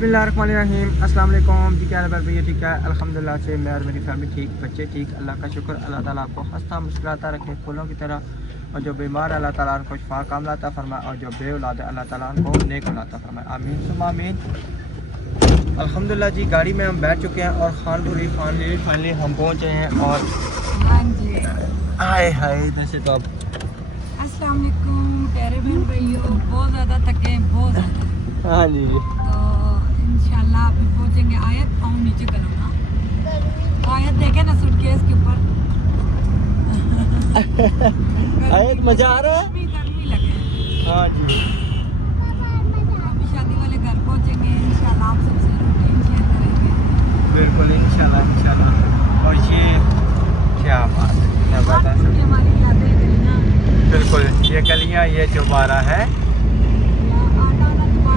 बिस्मिल्लाहिर्रहमानिर्रहीम। अस्सलाम वालेकुम जी। क्या हाल भैया? ठीक है अल्हम्दुलिल्लाह से मैं और मेरी फैमिली ठीक, बच्चे ठीक, अल्लाह का शुक्र। अल्लाह ताला आपको हंसता मुस्कुराता रखे फूलों की तरह, और जो बीमार अल्लाह ताला उनको शिफा कामला अता फरमाए, और जो बे औलाद अल्लाह ताला उनको नेक औलाद अता फरमाए। आमीन सुम्मा आमीन। अल्हम्दुलिल्लाह जी, गाड़ी में हम बैठ चुके हैं और खानपुरी फाइनली हम पहुँचे हैं। और हाँ जी, हाय हाय इधर से तो अब अस्सलाम वालेकुम प्यारे बहन भाइयों, बहुत ज़्यादा थके हैं, बहुत ज़्यादा। हाँ जी तो इंशाल्लाह अभी पहुँचेंगे। आयत पाँव नीचे करूँगा, आयत देखे ना सूटकेस के ऊपर। आयत मजा आ रहा है। गर्मी लगे। हाँ जी अभी शादी वाले घर पहुँचेंगे, इंशाल्लाह आप सबसे रूटीन शेयर करेंगे। बिल्कुल इंशाल्लाह। और ये क्या बात है, क्या बात है। ये हमारी यादें गलियाँ, बिल्कुल ये गलियाँ, ये चौबारा है।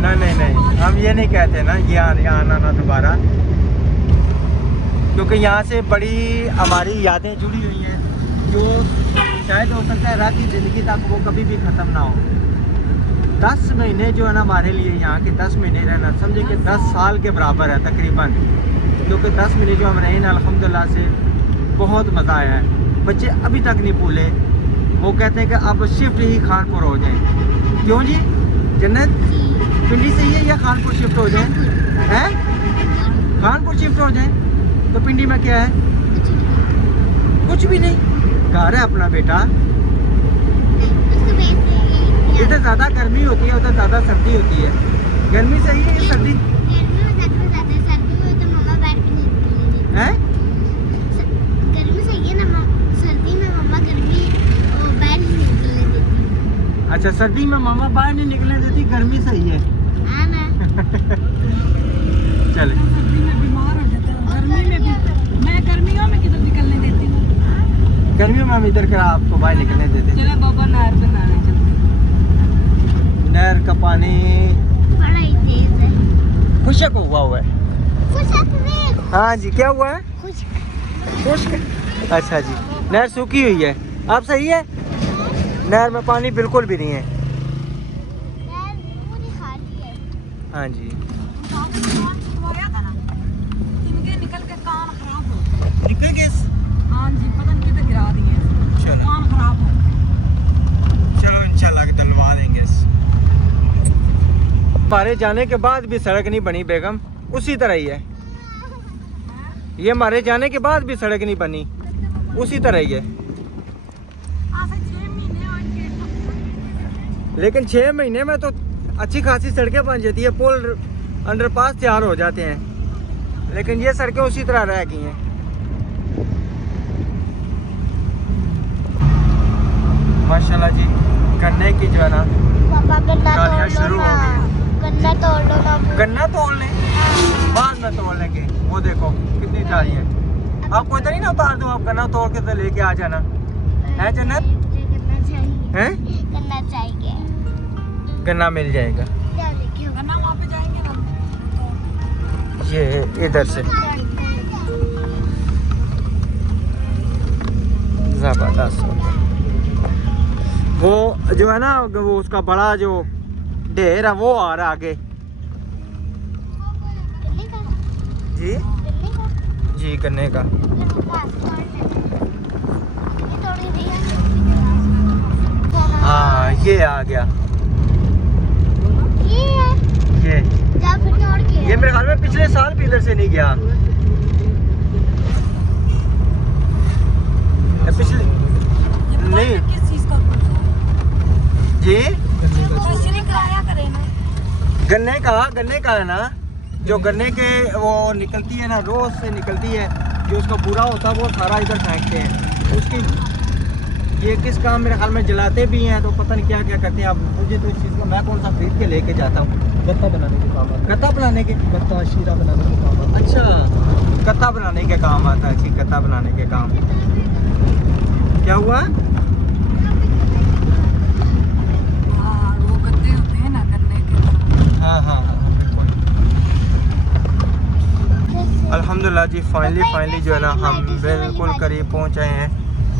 आना नहीं हम ये नहीं कहते ना ये आना ना दोबारा, क्योंकि यहाँ से बड़ी हमारी यादें जुड़ी हुई हैं, जो शायद हो सकता है रात की ज़िंदगी तक वो कभी भी ख़त्म ना हो। 10 महीने जो है ना हमारे लिए, यहाँ के 10 महीने रहना समझे कि 10 साल के बराबर है तकरीबन। क्योंकि 10 महीने जो हम रहे ना अल्हम्दुलिल्लाह से बहुत मज़ा आया है। बच्चे अभी तक नहीं भूले, वो कहते हैं कि अब शिफ्ट ही खानपुर हो जाए। क्यों जी? जन्नत पिंडी से ही है या खानपुर शिफ्ट हो जाए? हैं? खानपुर शिफ्ट हो जाए तो पिंडी में क्या है? कुछ भी नहीं, घर है अपना बेटा। इधर ज़्यादा गर्मी होती है, उधर ज़्यादा सर्दी होती है। गर्मी सही है या सर्दी है? अच्छा, सर्दी में मामा बाहर नहीं निकलने देती, गर्मी सही है। चले सर्दी में बीमार हो जाते हैं, गर्मी में भी। मैं गर्मियों में किधर निकलने देती हूँ। गर्मियों में हम इधर कर आपको बाहर निकलने देते। चलो बाबा नहर पे नहाने चलते हैं। नहर का पानी बड़ा ही तेज है। खुशक हुआ है। हाँ जी, क्या हुआ है? खुश्क। अच्छा जी, नहर सूखी हुई है। आप सही है? नहर में पानी बिल्कुल भी नहीं है। हाँ जी, निकल के कान खराब हो। निकल गए। हाँ जी, पता नहीं किधर गिरा दिए, चलो कान खराब हो। चलो इंशाल्लाह डलवा देंगे। हमारे जाने के बाद भी सड़क नहीं बनी बेगम, उसी तरह ही है। ये हमारे जाने के बाद भी सड़क नहीं बनी, उसी तरह ही है। लेकिन 6 महीने में तो अच्छी खासी सड़कें बन जाती है, पुल अंडरपास तैयार हो जाते हैं, लेकिन ये सड़कें उसी तरह रह गई हैं। माशाल्लाह जी, गन्ने की जो है ना गाड़ियाँ शुरू हो गई हैं। गन्ना तोड़ लो ना। गन्ना तोड़ लें, बाद में तोड़ लेंगे। वो देखो कितनी डाली है। आपको इधर ही ना उतार दो, आप गन्ना तोड़ के तो लेके आ जाना है। जन्नत गन्ना चाहिए। है, गन्ना चाहिए। गन्ना मिल जाएगा। गन्ना वहाँ पे जाएंगे ना। ये इधर से जबरदस्त। वो जो है ना, वो उसका बड़ा जो ढेर है वो आ रहा आगे। जी जी, गन्ने का। हाँ ये आ गया। ये मेरे ख्याल में पिछले साल भी इधर से नहीं गया। पिछले नहीं किस चीज का जी, कराया करे ना। गन्ने का है ना, जो गन्ने के वो निकलती है ना, रोज से निकलती है, जो उसका बुरा होता है वो सारा इधर फेंकते हैं। उसकी ये किस काम मेरे ख्याल में जलाते भी हैं, तो पता नहीं क्या क्या करते हैं। अब मुझे तो इस चीज़ को मैं कौन सा खरीद के लेके जाता हूँ। गत्ता बनाने के काम आता गत्ता बनाने के, है। गत्ता शीरा बनाने के काम आता अच्छा गत्ता बनाने के काम आता है। ठीक, गत्ता बनाने के काम। क्या हुआ? हाँ, वो गद्दे होते हैं ना गन्ने के। हाँ हाँ बिल्कुल। अल्हम्दुलिल्लाह जी, फाइनली जो है ना हम बिल्कुल करीब पहुँच आए हैं।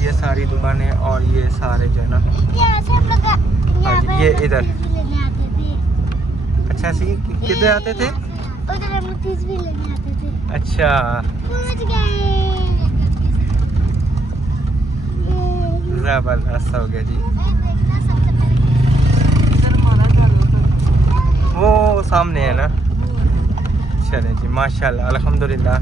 ये सारी दुकानें और ये सारे जो है ना, ये इधर। अच्छा सी किधर आते थे? उधर एमोजीज भी लेने आते थे। अच्छा पहुंच गए। जबरदस्त हो गया जी। देखना सबसे पहले वो सामने है ना। चले जी माशाल्लाह अल्हम्दुलिल्लाह।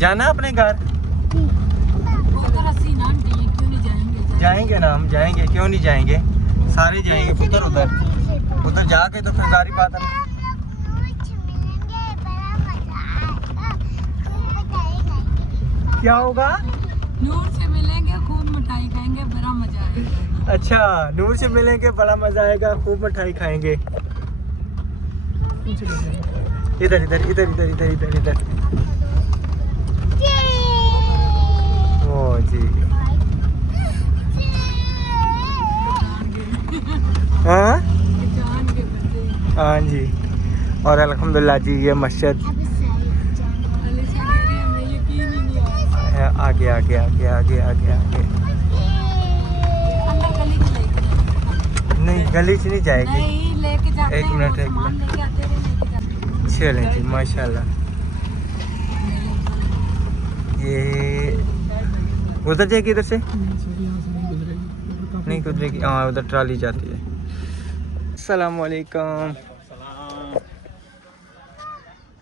जाना अपने घर? उधर हसीन आंटी है, क्यों नहीं जाएंगे? जाएंगे ना, हम जाएंगे, क्यों नहीं जाएंगे, सारे जाएंगे पुत्र। उधर उधर जाके तो फिर सारी बात है। क्या होगा? नूर से मिलेंगे, खूब मिठाई खाएंगे, बड़ा मजा आएगा। अच्छा नूर से मिलेंगे, बड़ा मजा आएगा, खूब मिठाई खाएंगे। इधर इधर इधर इधर इधर इधर इधर। ओ जी हाँ जान के बच्चे हाँ जी। और अल्हम्दुलिल्लाह जी ये मस्जिद अलीशा कह रही है, हमें यकीन ही नहीं आ रहा। आगे आगे आगे आगे आगे आगे। अंदर गली में लेके जाएंगे। नहीं गली से नहीं जाएगी। नहीं लेके जाते एक हैं, मिनट, वो एक सामान मिनट। लेके आते रहे, लेके जाते चलें जी माशाल्लाह। ये उधर जाएगी, इधर से नहीं गुजरेगी। हाँ उधर ट्राली जाती है। अस्सलाम वालेकुम,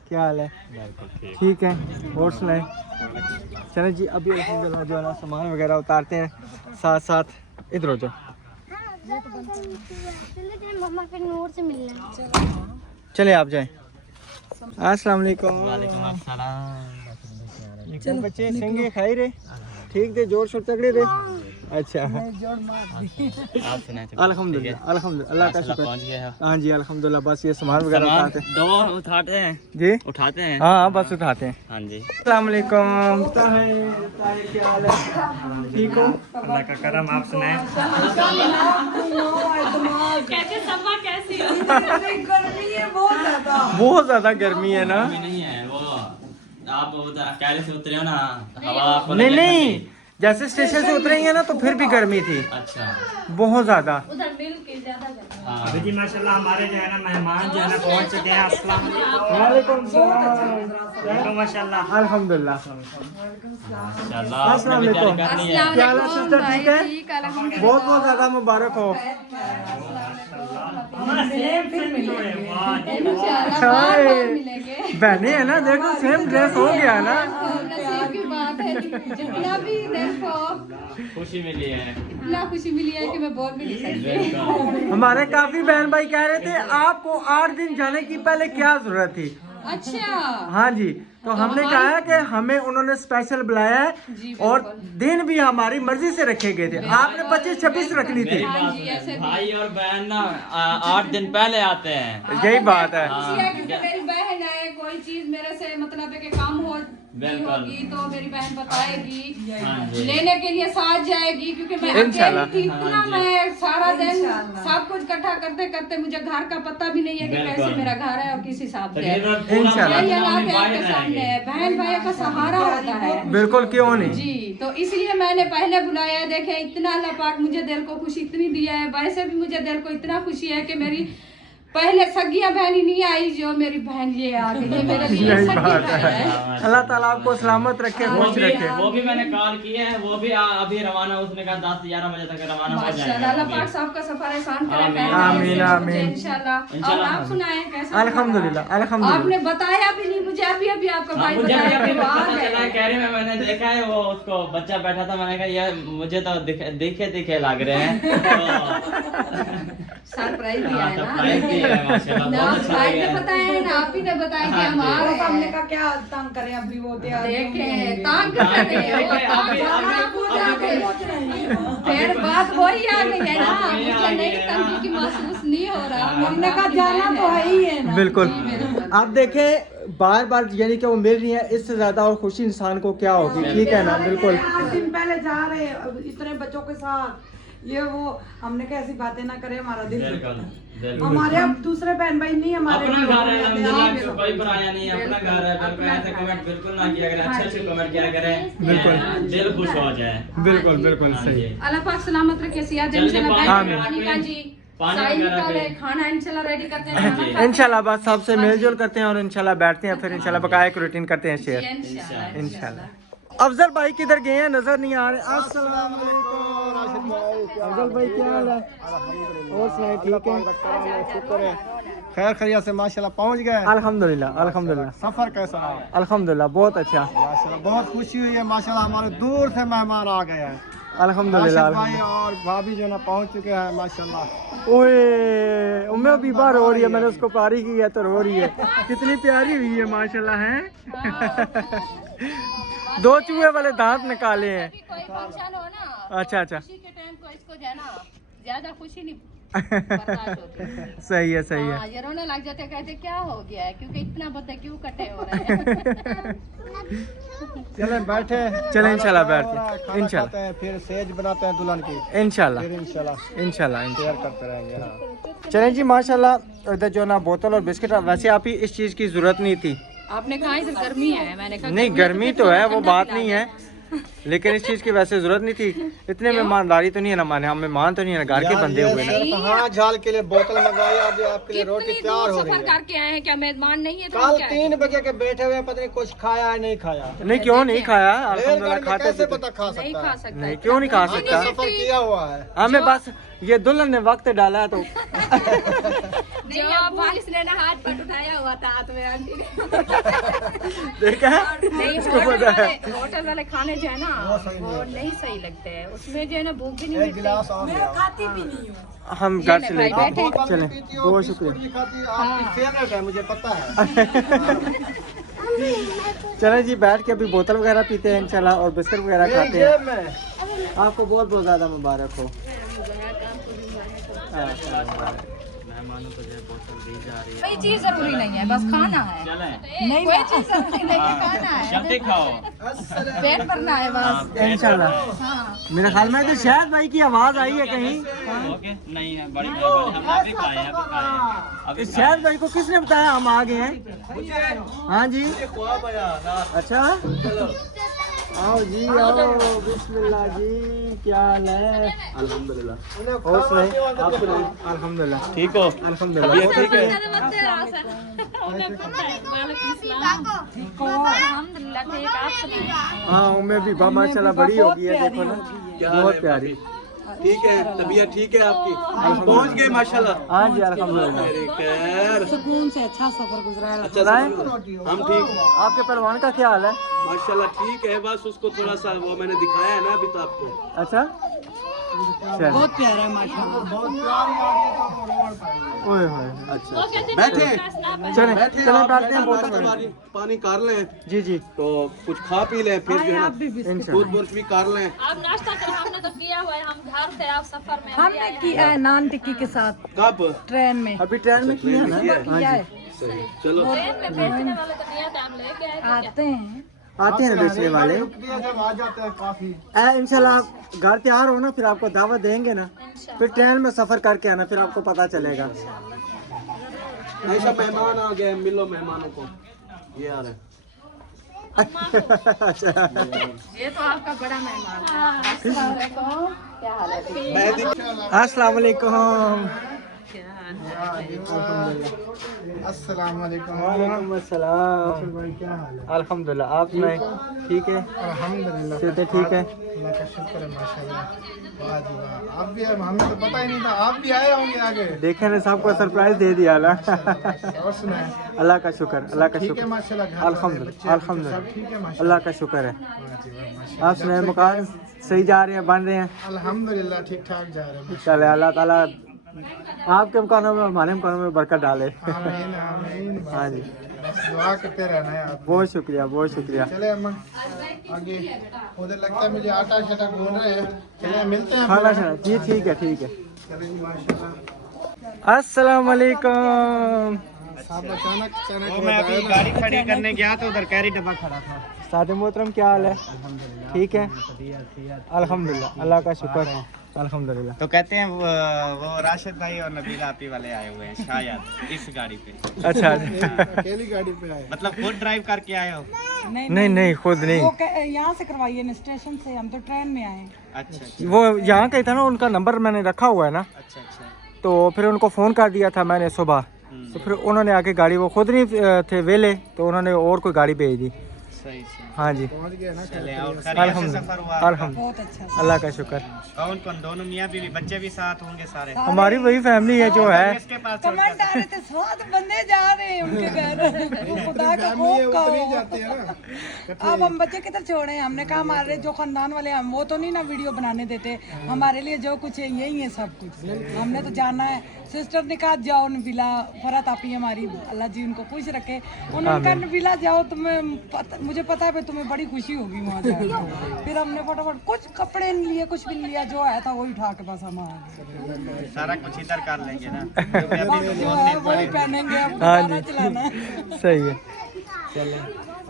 क्या हाल है? ठीक है, और सुनाए? चलें जी अभी अल्हम्दुलिल्लाह जो है ना सामान वगैरह उतारते हैं, साथ साथ इधर हो जाओ। मम्मा के नूर से मिलना है। चले आप जाएं। अस्सलाम वालेकुम। चलो बच्चे सेंगे खाई रहे, ठीक थे, जोर शोर तगड़े थे। अच्छा अल्हम्दुलिल्लाह अल्हम्दुलिल्लाह, अल्लाह का शुक्र। हाँ जी अल्हम्दुलिल्लाह, बस ये सामान वगैरह उठाते हैं। दवा उठाते हैं जी उठाते हैं। हाँ बस उठाते हैं। हाँ जी अस्सलाम वालेकुम। क्या हाल है? ठीक हो? अल्लाह का करम, आप सुनाएं। बहुत ज्यादा गर्मी है ना। नहीं है वो, आप उधर अकेले से उतरे हो ना, हवा आपको नहीं लगे नहीं, ठंडी। जैसे स्टेशन से उतरेंगे ना तो फिर भी गर्मी थी अच्छा बहुत ज्यादा। हाँ जी माशाल्लाह हमारे जो है ना मेहमान जो है ना पहुंच चुके हैं। अस्सलाम वालेकुम वालेकुम माशाल्लाह। अल्हम्दुलिल्लाह। माशाल्लाह, अस्सलाम आपने भी तैयारी वालेकुम। करनी है। क्या हाल है सिस्टर, ठीक है? बहुत बहुत ज्यादा मुबारक हो। बहने है ना, देखो सेम ड्रेस हो गया ना। जितना भी देखो खुशी मिली है। इतना खुशी मिली है कि मैं बोल भी नहीं सकती। बिल्कुल। हमारे काफी बहन भाई कह रहे थे आपको 8 दिन जाने की पहले क्या जरूरत थी। अच्छा हाँ जी, तो हमने कहा कि हमें उन्होंने स्पेशल बुलाया है और दिन भी हमारी मर्जी से रखे गए थे। आपने 25-26 रखनी थी। मेरी बात सुनो, भाई और बहन ना 8 दिन पहले आते हैं। यही बात है। क्योंकि मेरी बहन है, कोई चीज मेरे से मतलब है कि काम हो बिल्कुल। होगी तो मेरी बहन बताएगी, हाँ जी। लेने के लिए साथ जाएगी, क्योंकि मैं इंशाल्लाह। अकेली थी इतना, मैं सारा दिन सब कुछ इकट्ठा करते करते मुझे घर का पता भी नहीं है कि बिल्कुल। कैसे मेरा घर है और किस हिसाब से है। तकरीबन पूरा इंशाल्लाह। यही महीना अल्लाह हम के बाहर आपके सामने रहेंगे। है, बहन भाई का सहारा होता है। बिल्कुल, क्यों नहीं। जी, तो इसलिए मैंने पहले बुलाया है। देखे इतना अल्लाह पाक मुझे दिल को खुशी इतनी दिया है, वैसे भी मुझे दिल को इतना खुशी है कि मेरी पहले सगिया बहन ही नहीं आई, जो मेरी बहन ये आ गई है मेरे लिए यही सगी बात बहन है। है। अल्लाह ताला आपको सलामत रखे, खुश रखे। वो भी मैंने कॉल किया है, वो भी अभी रवाना, उसने कहा 10-11 बजे तक रवाना हो माशाल्लाह, अल्लाह पाक जाएगा। सबका सफर आसान करे। आमीन, खैर आमीन, से आमीन। इंशाल्लाह। और इंशाल्लाह। आप सुनाएं कैसा? अल्हम्दुलिल्लाह आपने अल्हम्दुलिल्लाह। बताया भी नहीं मुझे, अभी अभी आपका भाई मुझे भी बताया अभी कि वो आ पता चला है, गए। कह रही है, मैंने देखा है वो उसको बच्चा बैठा था, मैंने कहा ये मुझे तो दिखे दिखे लग रहे हैं। सरप्राइज दिया है ना। सरप्राइज दिया है, माशाल्लाह, ना बहुत अच्छा भाई लगा ने है। बताया है ना, आप ही ने बताया कि हाँ जी। हमारा हमने का क्या तंग करें, अभी वो तैयार देखें तांग कर रहे हो, अभी- फिर बात वही आ गई है ना, वही आ मुझे गई नहीं है ना। तंगी की महसूस नहीं हो रहा। हमने का जाना तो है ही है ना। बिल्कुल। आप देखें बार बार यानी कि वो मिल रही है, इससे ज्यादा और खुशी इंसान को क्या होगी। ठीक है ना, बिल्कुल। 8 दिन पहले जा रहे हैं, अब इतने बच्चों के साथ ये वो, हमने कैसी बातें ना करे, हमारा दिल बिल्कुल, बिल्कुल। हमारे अब दूसरे बहन भाई नहीं हमारे अपना घर है, लोग अल्हम्दुलिल्लाह, रहते हैं। कोई पराया नहीं है, अपना घर है। बिल्कुल ऐसे कमेंट बिल्कुल ना किया करें, अच्छे अच्छे कमेंट किया करें, बिल्कुल। दिल खुश हो जाए। बिल्कुल बिल्कुल हाँ सही। जी। अल्लाह पाक सलामत रखे, सियाद जल्दी इंशाल्लाह। पानी बहन आमीन। पानी का जी पानी चाय वगैरह निकाले, पे खाना इंशाल्लाह रेडी करते हैं, खाना खाते हैं। इंशाल्लाह बस सबसे मेलजोल करते हैं और इंशाल्लाह बैठते हैं, फिर इंशाल्लाह बकाया एक रूटीन करते हैं शेयर इंशाल्लाह इंशाल्लाह। अफजल भाई किधर गए हैं, नजर नहीं आ रहे। अस्सलाम वालेकुम अफजल भाई, क्या हाल है? और सुनाए, ठीक है? शुक्र है, खैर खैरियत से माशाल्लाह पहुंच गए। अल्हम्दुलिल्लाह अल्हम्दुलिल्लाह सफर कैसा रहा? अल्हम्दुलिल्लाह बहुत अच्छा, माशाल्लाह बहुत खुशी हुई है माशाल्लाह, हमारे दूर से मेहमान आ गए हैं। अल्हम्दुलिल्लाह। राशिद भाई और भाभी जो ना पहुंच चुके हैं माशाल्लाह। ओए उम्मे बीबा रो रही है, मैंने उसको पारी की है तो रो रही है। कितनी प्यारी हुई है माशाल्लाह है। दो चूहे वाले दांत निकाले हैं। कोई फंक्शन हो ना, अच्छा अच्छा खुशी के टाइम को इसको जो है ना ज्यादा खुशी नहीं बर्दाश्त होती। सही है सही है। हाँ, ये रोने लग जाते, कहते क्या हो गया है, क्योंकि इतना बदे क्यों कटे हो रहे हैं। चलें बैठे, चलें इंशाल्लाह बैठते हैं, खाना इंशाल्लाह। खाते हैं, फिर सेज बनाते हैं दुल्हन की, इंशाल्लाह फिर इंशाल्लाह इंशाल्लाह शेयर करते रहेंगे। हाँ चलें जी माशाल्लाह। इधर जो ना बोतल और बिस्किट, वैसे आप ही इस चीज़ की ज़रूरत नहीं थी। आपने कहा इधर गर्मी है, मैंने कहा नहीं गर्मी तो है, वो बात नहीं है, लेकिन इस चीज़ की वैसे ज़रूरत नहीं थी। इतने मेहमानदारी तो नहीं है ना, माने हम मेहमान तो नहीं है ना, घर के बंदे हुए ना। सिर्फ हाँ झाल के लिए बोतल मंगाई, आज आपके लिए रोटी तैयार हो रही है। करके आए हैं, क्या मेहमान नहीं है तो कल क्या है? 3 बजे के बैठे हुए, पता नहीं कुछ खाया है नहीं खाया। नहीं क्यों नहीं खाया, अल्हम्दुलिल्लाह रेलगाड़ी में खाते कैसे थे। पता खा नहीं सकता खा है? सकता नहीं क्यों नहीं खा हमने सकता, सफर किया हुआ है। हमें बस ये दुल्हन ने वक्त डाला है तो। जो बारिश ने ना हाथ पट उठाया हुआ था हाथ में आंटी ने। देखा नहीं, इसको पता है। होटल वाले खाने जो है ना वो नहीं सही लगते हैं, उसमें जो है ना भूख भी नहीं एक मिलती। गिलास और ले आओ। खाती भी नहीं हूँ। हम घर से भाई लेके बैठे। बोतल चलें, भी पीती हो, बहुत बिस्कुट शुक्रिया। भी खाती हो, आपकी फेवरेट है मुझे पता है। चलें जी बैठ के अभी बोतल वगैरह पीते हैं इंशाल्लाह और बिस्किट वगैरह मेरी खाते हैं। जेब में आपको बहुत बहुत ज़्यादा मुबारक हो। मेहमानों को जो है बोतल दी जा रही है। कोई चीज जरूरी नहीं है, बस खाना है। चलें नहीं, कोई चीज जरूरी नहीं है, खाना है, जल्दी खाओ। पेट भरना है बस। इंशाल्लाह। हाँ, मेरे ख्याल में तो शायद भाई की आवाज़ आई है कहीं। ओके नहीं है, बड़ी मेहरबानी, हमने अभी खाए हैं, अभी खाए हैं। अभी इस शायद भाई को किसने बताया हम आ गए हैं? हाँ जी अच्छा आओ जी आओ, बिस्मिल्लाह जी, क्या हाल है? अल्हम्दुलिल्लाह। और सुनाइए आप सुनाइए। अल्हम्दुलिल्लाह ठीक हो? अल्हम्दुलिल्लाह ये ठीक है। अल्हम्दुलिल्लाह ठीक, आप सुनाइए। हाँ उम्मीद भी बा माशाल्लाह बड़ी हो गई है, देखो ना बहुत प्यारी। ठीक है, तबीयत ठीक है आपकी? पहुंच गए माशाल्लाह। हाँ जी अल्हम्दुलिल्लाह। खैर, सुकून से अच्छा सफर गुजरा है। अच्छा सुनाएं? हम ठीक, आपके पहलवान का क्या हाल है? माशाल्लाह ठीक है। बस उसको थोड़ा सा वो मैंने दिखाया है ना अभी तो आपको। अच्छा चल बहुत प्यारा है माशाल्लाह। ओए होए अच्छा बैठे चलें बैठे चलें आप बैठते हैं बोतल नाश्ता में। पानी कर लें जी जी तो कुछ खा पी लें, फिर जो है आप भी ना बिस्किट दूध बुर्श भी कर लें। आप नाश्ता करो, हमने तो किया हुआ है, हम घर थे, आप सफर में हमने किया है नान टिक्की के साथ कब? ट्रेन में। अभी ट्रेन में किया ना। किया है, सही, चलो ट्रेन में बैठने वाले तो नहीं आते, हम लेके आए थे। आते हैं। आते हैं बेचने वाले। जब आ जाते हैं काफी। इंशाल्लाह घर तैयार हो ना, फिर आपको दावत देंगे ना, फिर ट्रेन में सफर करके आना, फिर आपको पता चलेगा। ऐसा मेहमान आ गए, मिलो मेहमानों को। ये आ रहे अच्छा ये तो आपका बड़ा मेहमान है। क्या हाल है? मेहदी अस्सलाम वालेकुम। अस्सलाम वालेकुम। वालेकुम अस्सलाम। भाई क्या हाल है? अल्हम्दुलिल्लाह, आप सुनाए? ठीक है, अल्हम्दुलिल्लाह सेहतें ठीक है? अल्लाह का शुक्र है माशाल्लाह। वाह जी वाह, आप भी हमें तो पता ही नहीं था, आप भी आए होंगे आगे। देखे ने सबको सरप्राइज दे दिया ना। और सुनाए? अल्लाह का शुक्र, अल्लाह का ठीक है शुक्र, माशाल्लाह, घर वाले, अल्हम्दुलिल्लाह बच्चे, अल्हम्दुलिल्लाह, सब ठीक है माशाल्लाह। अल्लाह का शुक्र है। वाह जी वाह, माशाल्लाह। आप सुनाए, मकान सही जा रहे हैं, बन रहे हैं? अल्हम्दुलिल्लाह ठीक ठाक जा रहे हैं। चले अल्लाह ताला आपके मकानों में हमारे मकानों में बरकत डाले। आमीन आमीन। हाँ जी बस दुआ करते रहना है आप। बहुत शुक्रिया बहुत शुक्रिया। चले अम्मा आगे, उधर लगता है मुझे आटा शाटा गूंद रहे हैं। चले मिलते हैं खाना फिर। खाना जी ठीक है ठीक है। चले जी माशाल्लाह। अस्सलाम वालेकुम। साहब अचानक अचानक वो मैं अभी गाड़ी खड़ी करने गया तो उधर कैरी डब्बा खड़ा था। सादे मोहतरम क्या हाल है? ठीक है अल्हम्दुलिल्लाह, अल्लाह का शुक्र है अल्हम्दुलिल्लाह। तो कहते हैं वो राशिद भाई और नबीला आपी वाले आए हुए हैं शायद इस गाड़ी पे। अच्छा अकेली गाड़ी पे आए। मतलब खुद ड्राइव करके आए हो? नहीं नहीं खुद नहीं, वो यहाँ से करवाइए ना स्टेशन से, हम तो ट्रेन में आए। अच्छा अच्छा वो यहाँ का ही था ना, उनका नंबर मैंने रखा हुआ है ना। अच्छा अच्छा। तो फिर उनको फ़ोन कर दिया था मैंने सुबह, तो फिर उन्होंने आके गाड़ी, वो खुद नहीं थे वेले, तो उन्होंने और कोई गाड़ी भेज दी। सही सही। हाँ जी, पहुंच गए ना। चले और खैरियत से सफर हुआ आपका? अल्हम्दुलिल्लाह, अल्लाह का शुक्र। कौन कौन? दोनों मियाँ बीवी, बच्चे भी साथ होंगे सारे? हमारी वही फैमिली है जो है। इसके पास कमेंट आ रहे थे 7 बंदे जा रहे हैं उनके घर। वो खुदा का खौफ उतरी कहो। जाते हैं ना। अब हम बच्चे किधर छोड़े? हमने कहा हमारे जो खानदान वाले हम वो तो नहीं ना वीडियो बनाने देते, हमारे लिए जो कुछ है यही है सब कुछ। हमने तो जाना है। सिस्टर ने कहा जाओ नबीला, फरत आपी हमारी, अल्लाह जी उनको खुश रखे। उन्होंने कहा नबीला जाओ, मुझे पता है तुम्हें बड़ी खुशी होगी वहाँ जाकर। फिर हमने फटाफट कुछ कपड़े नहीं लिए, कुछ भी नहीं लिया, जो आया था वही उठा के बस हम आ गए। सारा कुछ इधर कर लेंगे ना। बस जो है वही पहनेंगे, अब हाँ गाना जी। चलाना है। सही है।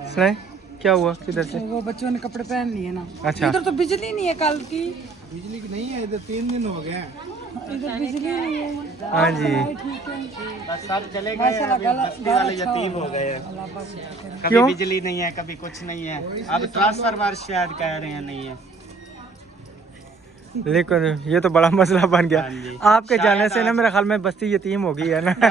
सुनाए क्या हुआ, किधर से? वो बच्चों ने कपड़े पहन लिए ना। अच्छा। इधर तो बिजली नहीं है कल की, बिजली की नहीं है इधर, 3 दिन हो गए। इधर बिजली नहीं है। हाँ जी, ठीक है। बस सब चले गए, अभी बस्ती वाले यतीम हो गए हैं। कभी क्यों? बिजली नहीं है, कभी कुछ नहीं है। अब ट्रांसफार्मर शायद कह रहे हैं नहीं है। लेकिन ये तो बड़ा मसला बन गया। हाँ जी। आपके जाने शायद से ना मेरे ख्याल में बस्ती यतीम हो गई है ना। सोचे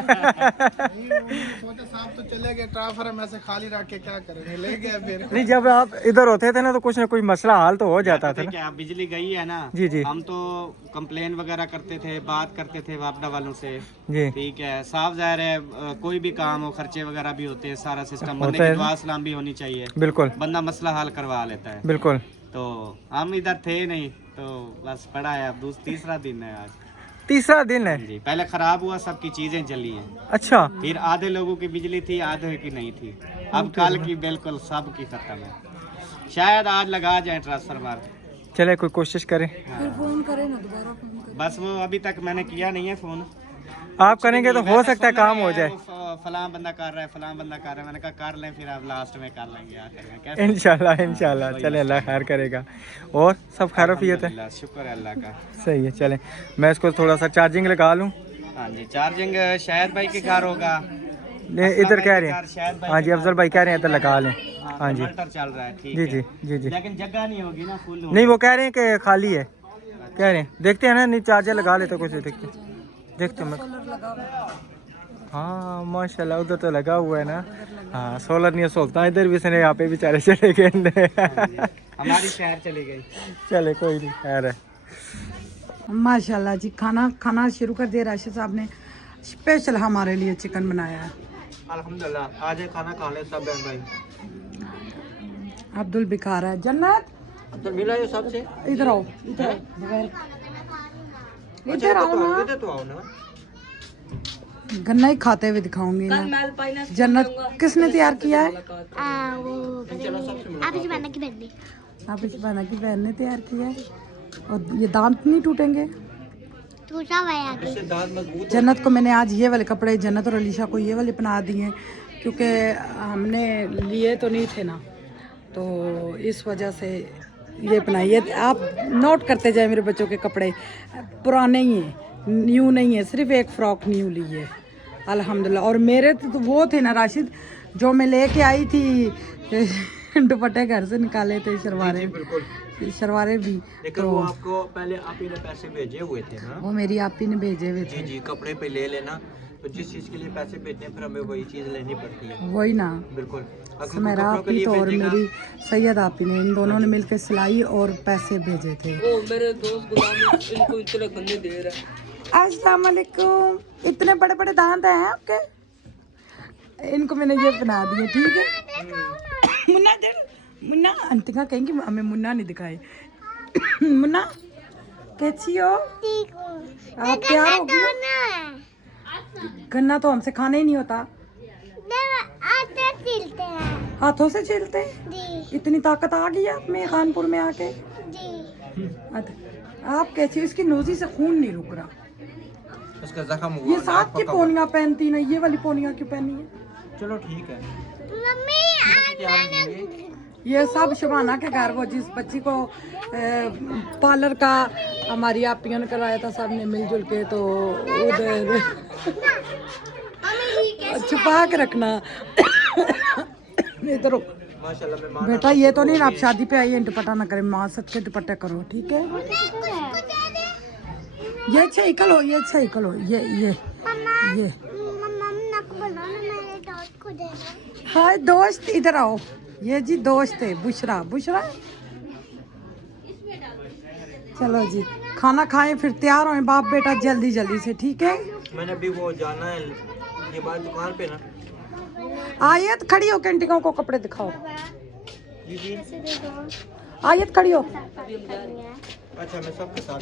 साहब तो चले गए, ट्रांसफार्मर ऐसे खाली रख के क्या करेंगे, ले गए फिर। नहीं, जब आप इधर होते थे ना तो कुछ ना कुछ मसला हल तो हो जाता था ना। क्या बिजली गई है ना, जी जी हम तो कंप्लेन वगैरह करते थे, बात करते थे वापडा वालों से। जी, ठीक है, साफ जाहिर है कोई भी काम हो, खर्चे वगैरह भी होते हैं, सारा सिस्टम बंदे होता है। की दुआ सलाम भी होनी चाहिए, बिल्कुल बंदा मसला हल करवा लेता है। बिल्कुल। तो हम इधर थे नहीं, तो बस पड़ा है। अब तीसरा दिन है आज। तीसरा दिन है। जी, पहले खराब हुआ, सबकी चीजें जली हैं। अच्छा, फिर आधे लोगों की बिजली थी, आधे की नहीं थी। अब कल की बिल्कुल सब की खत्म है। शायद आज लगा जाए ट्रांसफार्मर। चले कोई कोशिश करें। फिर फोन करे ना, दोबारा फोन करे। बस वो अभी तक मैंने किया नहीं है फोन। आप करेंगे तो हो सकता है काम हो जाए। फलां बंदा कर रहा है, फलां बंदा कर रहा है। मैंने कहा कर लें, फिर आप लास्ट में कर लेंगे आखिर में। कैसे? इंशाल्लाह इंशाल्लाह, चले अल्लाह खैर करेगा। और सब खैरियत है? अल्हम्दुलिल्लाह, शुक्र है अल्लाह का। सही है, चले मैं इसको थोड़ा सा चार्जिंग लगा लूँ। हाँ जी, चार्जिंग शायद भाई के घर होगा। नहीं, इधर कह रहे हैं। हाँ जी, अफजल भाई कह रहे हैं इधर लगा लें। हाँ जी कन्वर्टर चल रहा है। ठीक जी है। जी जी जी। लेकिन जगह नहीं होगी ना, फुल नहीं, वो कह रहे हैं कि खाली है, कह रहे हैं। देखते हैं ना, नहीं चार्जर लगा लेते कुछ, देखते हैं। हाँ माशाल्लाह, उधर तो लगा हुआ है ना। हाँ, सोलर नहीं सोलता इधर भी से, यहाँ पे बेचारे चले गए। हमारी शहर चली गई। चले कोई नहीं, खैर है। माशाल्लाह जी, खाना शुरू कर दिया। राशिद साहब ने स्पेशल हमारे लिए चिकन बनाया है। अल्हम्दुलिल्लाह, आज खाना खा ले सब बहन भाई। अब्दुल भी खा रहा है। जन्नत तो मिला ये सबसे। इधर आओ, इधर आओ, इधर आओ ना। तो आओ ना। गन्ना ही खाते हुए दिखाऊंगी ना। जन्नत किसने तैयार किया है? वो पता नहीं, आप इस बना की बहन ने। आप इस बना की बहन ने तैयार किया है। और ये दांत नहीं टूटेंगे? टूटा हुआ है आगे। दांत मजबूत। जन्नत को मैंने आज ये वाले कपड़े, जन्नत और अलीशा को ये वाले पहना दिए, क्योंकि हमने लिए तो नहीं थे ना, तो इस वजह से ये पहनाइए। आप नोट करते जाए, मेरे बच्चों के कपड़े पुराने ही हैं, न्यू नहीं है। सिर्फ एक फ़्रॉक न्यू ली है अल्हम्दुलिल्लाह। और मेरे तो वो थे ना राशिद, जो मैं लेके आई थी दुपट्टे घर से निकाले थे, शलवारे भी। लेकिन वो आपको पहले आप ही ने पैसे भेजे हुए थे ना? वो मेरी आप ही ने भेजे हुए जी थे। जी, कपड़े पे ले लेना, तो जिस चीज़ के लिए पैसे भेजने हैं फिर हमें वही चीज़ लेनी पड़ती है। वही ना, बिल्कुल। मेरा आप ही तो और मेरी सैयद आप ही ने, इन दोनों ने मिलकर सिलाई और पैसे भेजे थे। मेरे दोस्त गुलाम इनको इतने गंदे दे रहा है। अस्सलाम वालेकुम। इतने बड़े बड़े दांत हैं आपके? इनको मैंने ये बना दिए, ठीक है। मुन्ना दे, मुन्ना आंटी का कहेंगे, हमें मुन्ना नहीं दिखाए। मुन्ना कैसी हो? ठीक हूँ। आप तैयार हो गए? गन्ना तो हमसे खाना ही नहीं होता। आटे छीलते हैं हाथों से छीलते हैं? जी इतनी ताकत आ गई आप में खानपुर में आके? जी। आप कैसी? इसकी नोजी से खून नहीं रुक रहा। उसका जख्म हुआ। ये साथ की पोनियां पहनती ना, ये वाली पोनियां क्यों पहनी है? चलो ठीक है। मम्मी आज मैंने ये सब शबाना के घर, वो जिस बच्ची को पार्लर का हमारी आपियों ने कराया था, सब ने मिलजुल के, तो उधर छुपा के रखना। इधर माशाल्लाह। बेटा, ये तो नहीं ना आप शादी पे आई हैं दुपट्टा ना करें, माँ सच के दुपट्टे करो, ठीक है? ये छेकल हो, ये छेकल हो, ये मम्मा मम्मा को बोलो ना मेरे दोस्त को देना। हाय दोस्त इधर आओ, ये जी दोस्त है बुशरा। बुशरा चलो जी खाना खाएं फिर तैयार हों बाप बेटा जल्दी जल्दी से, ठीक है। मैंने अभी वो जाना है ये बात दुकान पे ना। आयत खड़ी हो, कैंटिकों को कपड़े दिखाओ। जी जी आयत खड़ी हो। अच्छा मैं सबके साथ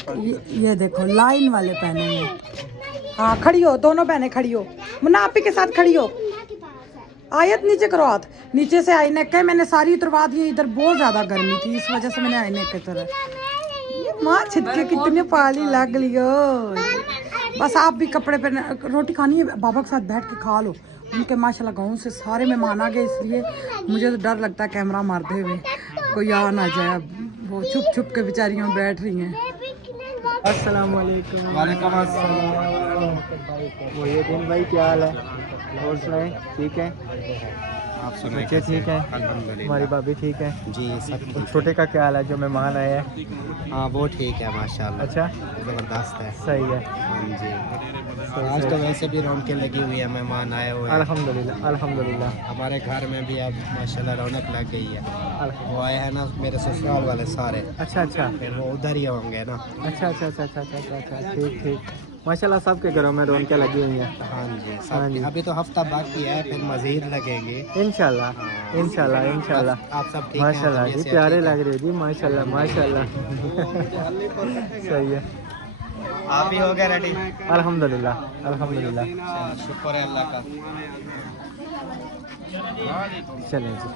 ये देखो लाइन वाले पहने हैं। हाँ खड़ी हो, दोनों बहनें खड़ी हो। मुन्ना आप ही के साथ खड़ी हो। आयत नीचे करो हाथ, नीचे से आई नेक है मैंने सारी उतरवा दी। इधर बहुत ज्यादा गर्मी थी इस वजह से मैंने आई नेक की तरह। माँ छिटके कितने पाली लग लियो। बस आप भी कपड़े पहने, रोटी खानी है बाबा के साथ बैठ के खा लो। उनके माशाल्लाह गाँव से सारे मेहमान आ गए, इसलिए मुझे तो डर लगता है कैमरा मारते हुए कोई आ ना जाए। वो छुप छुप के बेचारियाँ बैठ रही हैं। अस्सलाम वालेकुम। वालेकुम अस्सलाम। वो ये दिन भाई क्या हाल है? और सुनाए ठीक है? आप सुनाइए बच्चे ठीक है? अल्हम्दुलिल्लाह। हमारी भाभी ठीक है? जी सब ठीक। छोटे का क्या हाल है जो मेहमान आए हैं? हाँ वो ठीक है माशाल्लाह। अच्छा ज़बरदस्त है। सही है। हाँ जी आज तो वैसे भी रौनकें लगी हुई है, मेहमान आए हुए हैं। अल्हम्दुलिल्लाह अल्हम्दुलिल्लाह। हमारे घर में भी अब माशाल्लाह रौनक लग गई है। वो आए हैं ना मेरे ससुराल वाले सारे, अच्छा अच्छा फिर वो उधर ही होंगे ना। अच्छा अच्छा अच्छा अच्छा अच्छा अच्छा ठीक ठीक माशाल्लाह सबके घरों में रौनकें लगी हुई हैं। हाँ जी हाँ जी। सब। अभी तो हफ्ता बाकी है, फिर मज़ीद लगेंगे इंशाल्लाह इंशाल्लाह इंशाल्लाह। आप सब ठीक हैं? माशाल्लाह जी तबीयत से प्यारे ठीक है? लग रहे जी माशाल्लाह माशाल्लाह। सही है। आप भी हो गए रेडी? अल्हम्दुलिल्लाह अल्हम्दुलिल्लाह। शुक्र है अल्लाह का। चलें जी।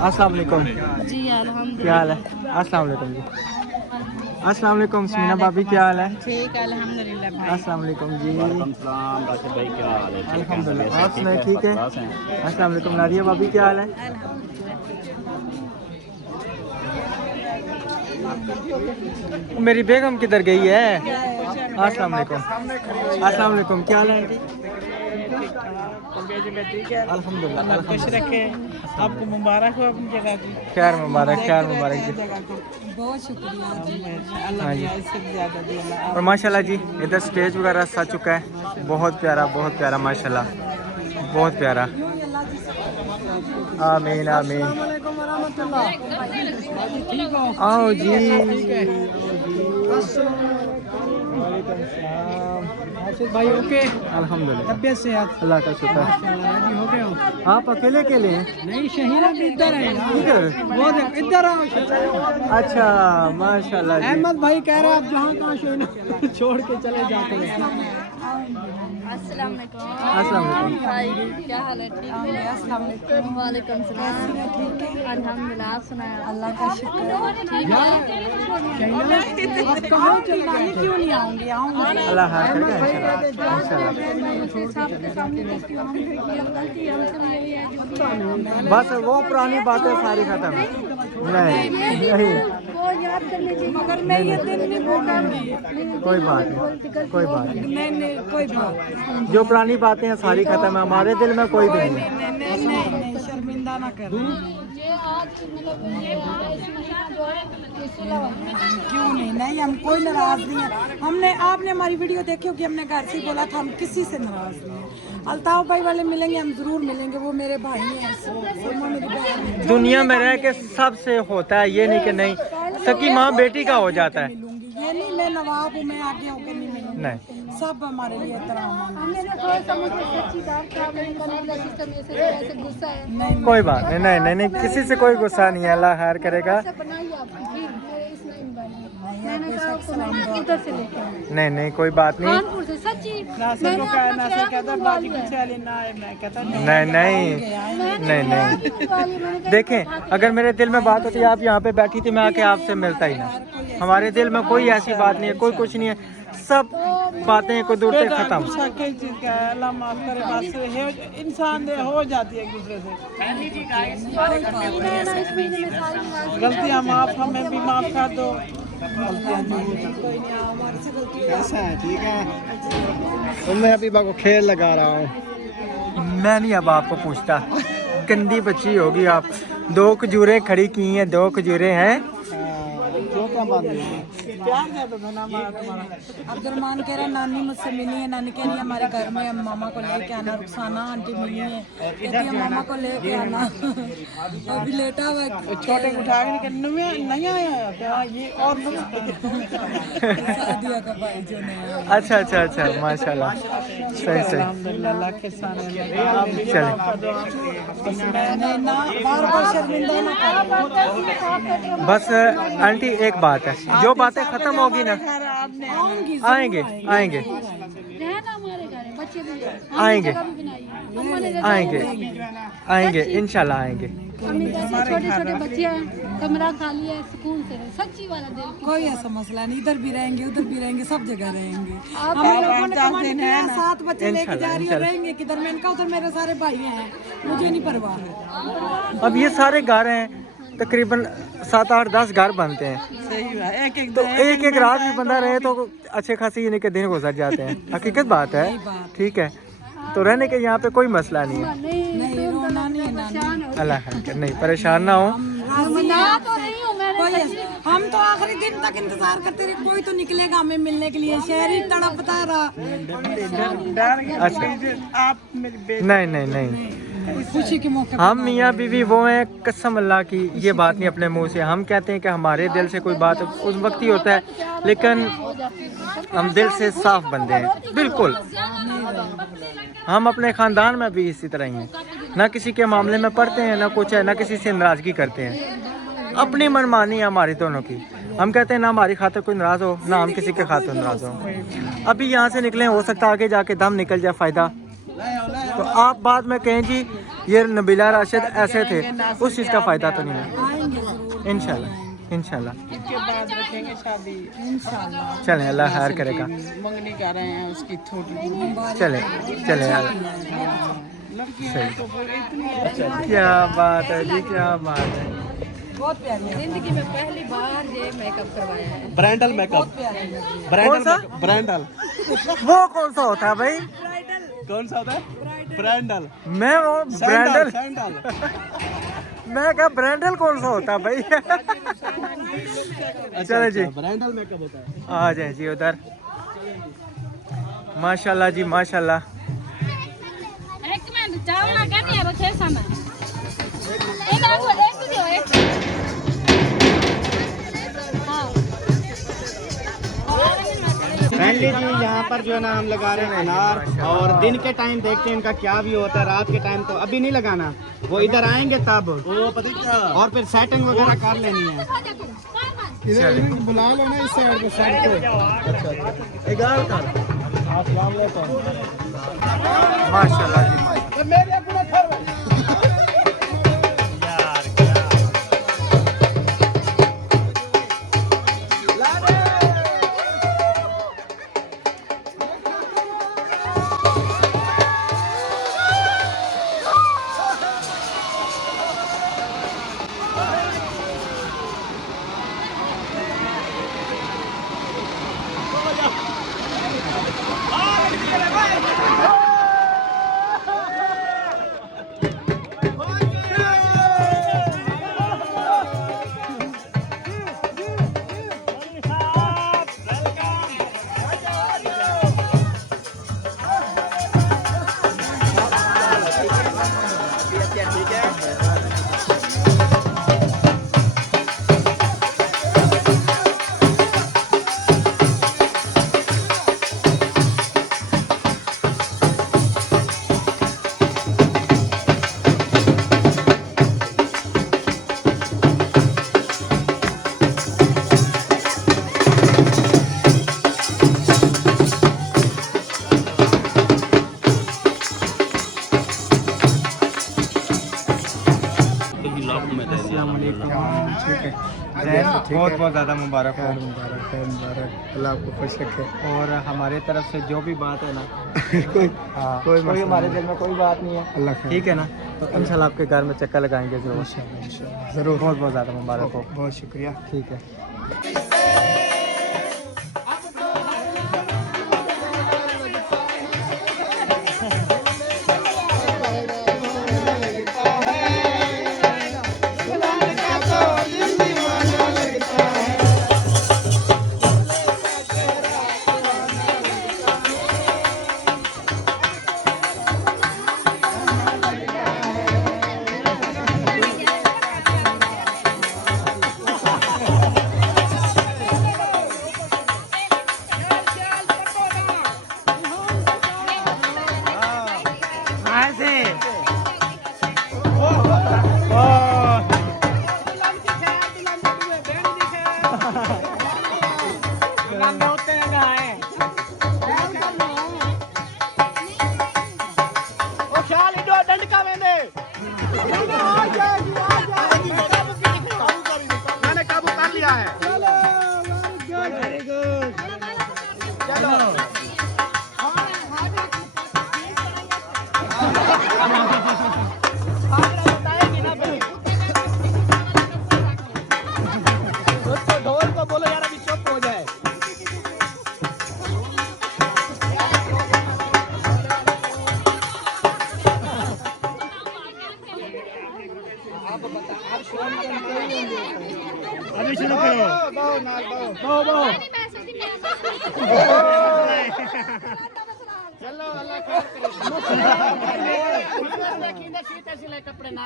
अस्सलाम वालेकुम जी अल्हम्दुलिल्लाह। क्या हाल है? अस्सलाम वालेकुम जी। अस्सलाम वालेकुम समीना भाभी क्या हाल है? ठीक अल्हम्दुलिल्लाह। अस्सलाम वालेकुम जी। राशिद भाई क्या हाल है? अल्हम्दुलिल्लाह आप सुनाए ठीक है? अस्सलाम वालेकुम नादिया भाभी क्या हाल है? मेरी बेगम किधर गई है? अस्सलाम वालेकुम। अस्सलाम वालेकुम क्या हाल है आंटी? अल्हम्दुलिल्लाह अल्हम्दुलिल्लाह। आपको मुबारक हो अपनी जगह की। खैर मुबारक जी। बहुत शुक्रिया जी। हाँ जी। इससे ज्यादा दे अल्लाह। और माशाल्लाह जी इधर स्टेज वगैरह सज चुका है, बहुत प्यारा माशाल्लाह बहुत प्यारा। आमीन आमीन। आओ जी। भाई ओके अल्हम्दुलिल्लाह तबियत से आप अल्लाह का शुक्र। रेडी हो गए हो? आप अकेले अकेले हैं? नहीं शहीरा भी इधर है ना। इधर? वो देख इधर आओ। अच्छा माशाल्लाह जी। अहमद भाई कह रहे हैं आप जहाँ कहाँ शहीरा छोड़ के चले जाते हैं। अस्सलाम वालेकुम। अस्सलाम वालेकुम। भाई क्या हाल है? ठीक है। अस्सलाम वालेकुम। वालेकुम सलाम। ठीक है अल्हम्दुलिल्लाह। आप सुनाए? अल्लाह का शुक्र। ठीक है। आप कहाँ चले गए? क्यों नहीं आऊंगी? आऊंगी। अल्लाह हार करेगा इंशाल्लाह। बस वो पुरानी बातें सारी खत्म। नहीं मगर मैं ये दिन नहीं भूलूंगी। कोई बात नहीं कोई बात नहीं। नहीं कोई बात जो पुरानी बातें हैं सारी खत्म है, हमारे दिल में कोई भी नहीं है। नहीं शर्मिंदा ना कर। क्यों नहीं हम कोई नाराज नहीं है। हमने आपने हमारी वीडियो देखी होगी, हमने घर से बोला था हम किसी से नाराज नहीं है। अल्ताफ भाई वाले मिलेंगे, हम जरूर मिलेंगे, वो मेरे भाई हैं, वो मेरी बहन है। दुनिया में रह के सबसे होता है, ये नहीं कि नहीं सबकी माँ बेटी का हो जाता है। मिलूंगी ये नहीं मैं नवाब हूँ मैं आगे होकर नहीं मिलूंगी। नहीं सब हमारे लिए नहीं कोई बात नहीं किसी से कोई गुस्सा नहीं है, अल्लाह खैर करेगा। नहीं कोई बात नहीं। नासिर को कहा, नासिर कहता बाजी पीछे लेना है, मैं कहता नहीं। देखें अगर मेरे दिल में बात होती आप यहाँ पे बैठी थी मैं आके आपसे मिलता ही ना। हमारे दिल में कोई ऐसी बात नहीं है, कोई कुछ नहीं है, सब बातें को दूर से खत्म। गुस्सा कई चीज का है, अल्लाह माफ करे, बात से इंसान हो जाती है एक दूसरे से। गलतियाँ माफ, हमें भी माफ कर दो। कैसा है? ठीक है। मैं अभी बाको खेल लगा रहा हूँ। मैं नहीं अब आपको पूछता, गंदी बच्ची होगी आप। 2 खजूरें खड़ी की हैं, 2 खजूरें हैं बांध प्यार ज्यादा था ना हमारा तुम्हारा। अब्दुलरहमान कह रहा नानी मुझसे मिली है, नानी कह रही है हमारे घर में मामा को लेके आना। रुखसाना आंटी मिली है, कहती है मामा को लेके आना। अभी लेटा हुआ है, छोटे को उठा के नहीं आया क्या ये और शादिया का भाई जो नहीं आया। अच्छा अच्छा अच्छा, माशाल्लाह, सही सही। अल्लाह के साथ चले नहीं ना बार बार शर्मिंदा ना करो। बस आंटी एक बात है, जो बातें खत्म होगी ना, आएंगे आएंगे आएंगे आएंगे आएंगे इंशाल्लाह आएंगे। छोटे छोटे बच्चे हैं, कमरा खाली है, सुकून से रहे, सच्ची वाला दिल। कोई ऐसा मसला नहीं, इधर भी रहेंगे उधर भी रहेंगे, सब जगह रहेंगे। आप हम लोगों ने कमांड किया है, 7 बच्चे लेके जा रही है, रहेंगे किधर में इनका, उधर मेरे सारे भाई हैं, मुझे नहीं परवाह है। अब ये सारे घर हैं, तकरीबन 7 8 10 घर बनते हैं, सही है। एक तो एक एक रात भी बंदा रहे तो अच्छे खासे यानी के दिन गुजर जाते हैं। हकीकत बात है, ठीक है। तो रहने के यहाँ पे कोई मसला नहीं है। नहीं रोना नहीं है नानी, अल्लाह खैर, नहीं परेशान ना हो। हम तो आखिरी दिन तक इंतजार करते रहे, कोई तो निकलेगा हमें मिलने के लिए। शहरी तड़पता रहा। अच्छा, आप मेरी बेटी नहीं नहीं नहीं, खुशी के मौके हम मियाँ बीवी वो हैं, कसम अल्लाह की ये बात नहीं अपने मुंह से। हम कहते हैं कि हमारे दिल से कोई बात उस वक्त ही होता है, लेकिन हम दिल से साफ बंदे हैं बिल्कुल। हम अपने ख़ानदान में भी इसी तरह ही हैं, ना किसी के मामले में पढ़ते हैं, ना कुछ है, ना किसी से नाराज़गी करते हैं। अपनी मनमानी है हमारी दोनों की। हम कहते हैं ना हमारी खातिर कोई नाराज़ हो, ना हम किसी के खातिर नाराज़ हो। अभी यहाँ से निकले, हो सकता है आगे जाके दम निकल जाए फ़ायदा। तो आप बाद में कहें जी ये नबीला राशिद ऐसे थे, उस चीज़ का फ़ायदा तो नहीं है। इंशाल्लाह इंशाल्लाह के बाद रखेंगे शादी इंशाल्लाह। चलें, अल्लाह खैर करेगा। मंगनी कर रहे हैं उसकी छोटी चले चले यार, लड़की है तो फिर इतनी क्या बात है जी, क्या बात है। बहुत प्यारी है। जिंदगी में पहली बार ये मेकअप करवाया है। ब्रांडल मेकअप, कौन सा ब्रांडल, वो कौन सा होता है भाई? कौन सा होता है? ब्रांडल, मैं वो ब्रांडल, सैंडल। मैं क्या ब्रांडल कौन सा होता है भाई? चले जी, ब्रांडल मेकअप होता है। आ जाए जी उधर। माशाल्लाह जी माशाल्लाह। फ्रेंडली जी, यहाँ पर जो है ना हम लगा रहे हैं अनार, और दिन के टाइम देखते हैं इनका क्या व्यू होता है। रात के टाइम तो अभी नहीं लगाना, वो इधर आएंगे तब, वो पता क्या, और फिर सेटिंग वगैरह कर लेनी है। इधर बुला लो ना इस साइड पे, साइड पे। माशाल्लाह जी माशाल्लाह। बहुत बहुत ज़्यादा मुबारक हो। अल्लाह आपको खुश रखे। और हमारे तरफ से जो भी बात है ना, हाँ, कोई कोई हमारे दिल में कोई बात नहीं है, अल्लाह खैर। ठीक है ना। तो इंशाल्लाह आपके घर में चक्कर लगाएंगे जरूर। ज़रूर, बहुत बहुत ज़्यादा मुबारक हो। बहुत शुक्रिया। ठीक है। अभी शुरू करो। चलो अल्लाह खैर करे। कपड़े ना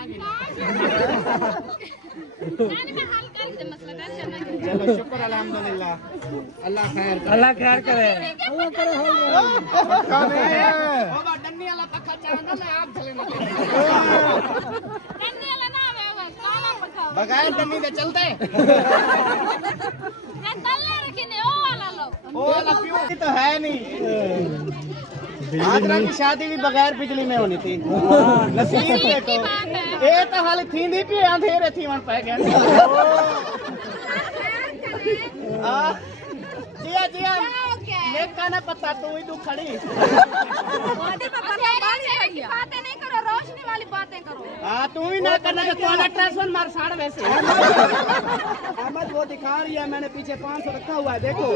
चलो शुक्र अल्हम्दुलिल्लाह। अल्लाह खैर करे। अल्लाह खैर करे। डन्नी वाला पक्का चाहना मैं आप चले बगैर डन्नी दे चलते ओ वाला क्यों तो है नहीं। आगरा की शादी भी बगैर बिजली में होनी थी। नसीब देखो ये तो हाल थी नहीं भी अंधेरे थी वहां पे गए। जिया जिया लेका ना पता तू ही तू खड़ी बातें नहीं करो, रोशनी वाली बातें करो। हाँ तू ही ना करना तो तुम्हारा ट्रांसफार्मर साढ़ वैसे अहमद वो दिखा रही है मैंने पीछे 500 रखा हुआ है देखो।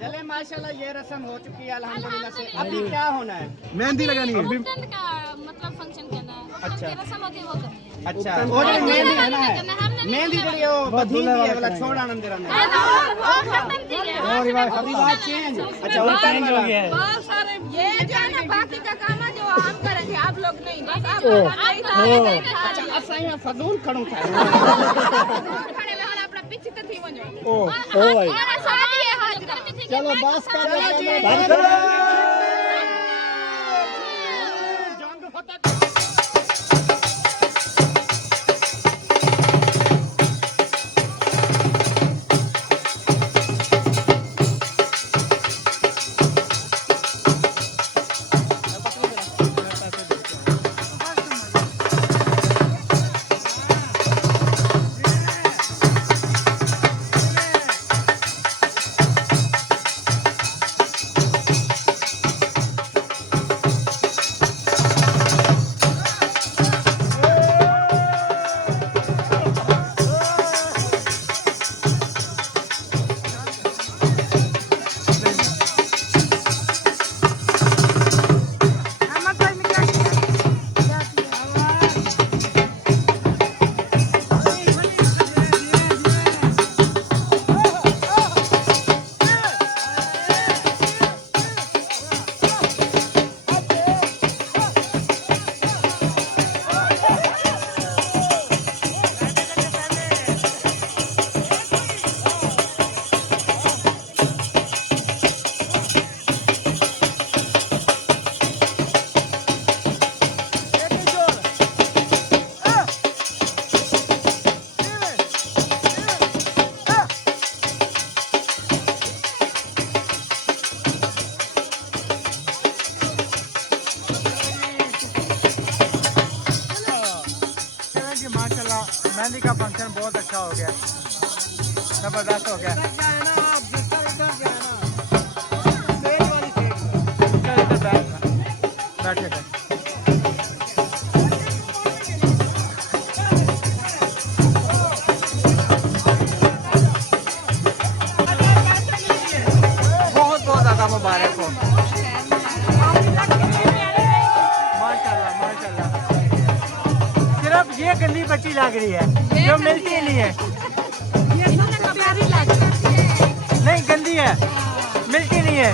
चले माशाल्लाह ये रस्म हो चुकी है अल्हम्दुलिल्लाह से। अभी क्या होना है? मेहंदी लगानी है। का मतलब फंक्शन करना है। अच्छा रस्म होती है वो करनी है। अच्छा वो जो मेहंदी है ना मेहंदी के लिए वो बधीन है वाला छोड़ा नंदर में और रिवाज चेंज। अच्छा वो चेंज हो गया है। बहुत सारे ये जो है ना बाकी का काम है जो हम करेंगे आप लोग नहीं। बस आप अच्छा असाई में फजूल खड़ूं था खड़े में अपना पीछे तो थी वञो। ओ भाई शादी है हाजिर। चलो बस कर जंग होता मेहंदी का फंक्शन बहुत अच्छा हो गया, जबरदस्त हो गया। बैठे थे बहुत बहुत ज़्यादा मुबारक हो। माशाल्लाह माशाल्लाह। सिर्फ ये गंदी बच्ची लग रही है जो मिलती ही नहीं है। नहीं गंदी है, मिलती नहीं है।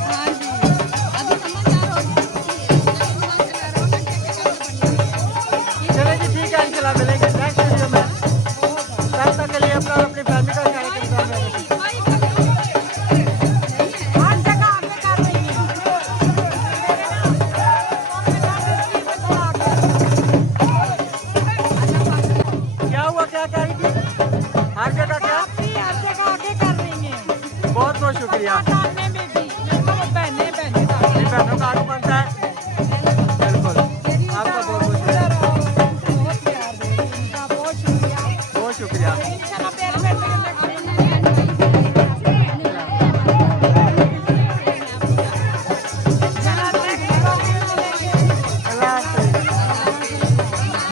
चलो जी ठीक है, इंशाल्लाह मिलेंगे नेक्स्ट वीडियो में। तब तक के लिए अपना अपनी फैमिली का ख्याल रखें। क्या हुआ, क्या कह रही थी? हर जगह क्या? हर जगह आगे कर रही हैं। बहुत बहुत शुक्रिया।